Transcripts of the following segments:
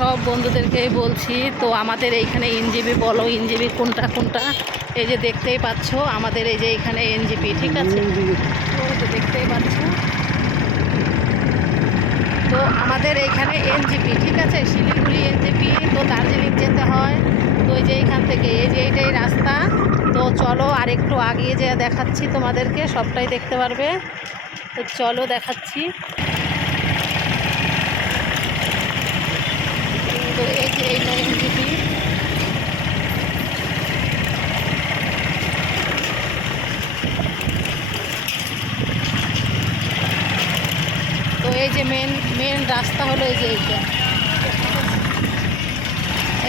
সব বন্ধুদেরকেই বলছি তো আমাদের এইখানে এনজিবি বলো এনজিবি কোনটা কোনটা? এই যে দেখতেই পাচ্ছ আমাদের এই যে এখানে এনজিপি ঠিক আছে? তো দেখতেই পাচ্ছ। তো আমাদের এইখানে এনজিপি ঠিক আছে? শিলিগুড়ি এনজিপি তো দার্জিলিং যেতে হয়। তো এই যে এইখান থেকে এই যে এইটাই রাস্তা। তো চলো আর একটু আগিয়ে যে দেখাচ্ছি তোমাদেরকে সবটাই দেখতে পারবে। তো চলো দেখাচ্ছি তো এই যে এইটা এনজিপি তো এই যে মেন মেন রাস্তা হলো এই যে এইটা।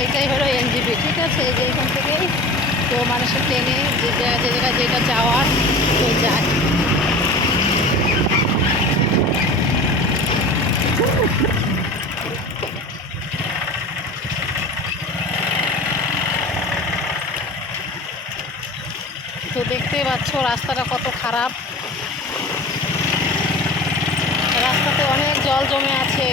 এইটাই হলো এনজিপি ঠিক আছে? এই যে এখান থেকেই তো মানুষের ট্রেনে যে জায়গা যে জায়গায় যেটা যাওয়ার, তো যায়। তো দেখতে পাচ্ছ রাস্তাটা কত খারাপ। জল জমে আছে।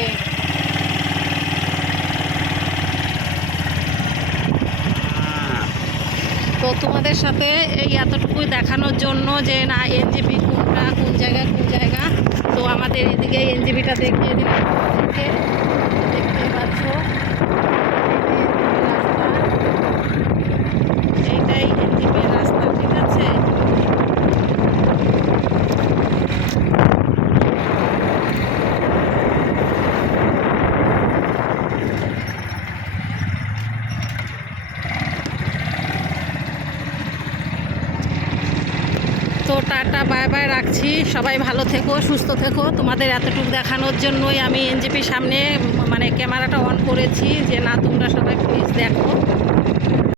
তো তোমাদের সাথে এই এতটুকুই দেখানোর জন্য যে, না, এনজিপি কোনটা, কোন জায়গায়, কোন জায়গা? তো আমাদের এদিকে এনজিপিটা দেখিয়ে দিলাম। দেখতে পাচ্ছ এইটাই এনজিপির রাস্তা ঠিক আছে তো টাটা, বাই বাই রাখছি। সবাই ভালো থেকো, সুস্থ থেকো। তোমাদের এতটুকু দেখানোর জন্যই আমি এনজিপির সামনে মানে ক্যামেরাটা অন করেছি যে না, তোমরা সবাই